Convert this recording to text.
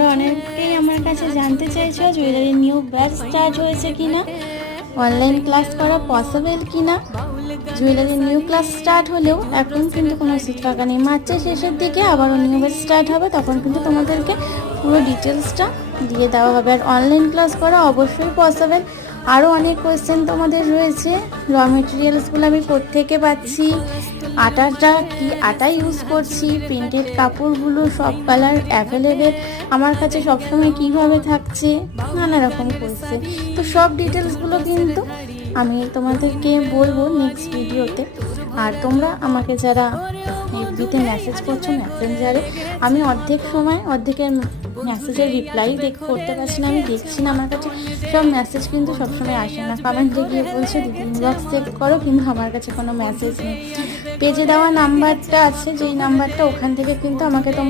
তোমরা অনেকেই আমার কাছে জানতে চাইছো জুয়েলারি নিউ ব্যাচ স্টার্ট হয়েছে কিনা, অনলাইন ক্লাস করা পসিবল কিনা। জুয়েলারি নিউ ক্লাস স্টার্ট হলেও এখন কিন্তু কোনো সিট ফাঁকা নেই। মার্চের শেষের দিকে আবারও নিউ ব্যাচ স্টার্ট হবে, তখন কিন্তু তোমাদেরকে পুরো ডিটেলসটা দিয়ে দেওয়া হবে। আর অনলাইন ক্লাস করা অবশ্যই পসিবল। আরও অনেক কোয়েশ্চেন তোমাদের রয়েছে। র মেটেরিয়ালসগুলো আমি কোত্থেকে পাচ্ছি, আটাটা কি আটা ইউজ করছি, প্রিন্টেড কাপড়গুলো সব কালার অ্যাভেলেবেল আমার কাছে সবসময় কিভাবে থাকছে, নানা রকম কোয়েশ্চেন। তো সব ডিটেলসগুলো কিন্তু আমি তোমাদেরকে বলবো নেক্সট ভিডিওতে। আর তোমরা আমাকে যারা এফবিতে মেসেজ করছো মেসেঞ্জারে, আমি অর্ধেক সময় অর্ধেকের মেসেজের রিপ্লাই করতে পারছি না, আমি দেখছি না। আমার কাছে সব মেসেজ কিন্তু সবসময় আসে না। কমেন্টে গিয়ে বলছে দিদি ইনবক্স চেক করো, কিন্তু আমার কাছে কোনো মেসেজ নেই। পেজে দেওয়া নাম্বারটা আছে, যেই নাম্বারটা, ওখান থেকে কিন্তু আমাকে তোমরা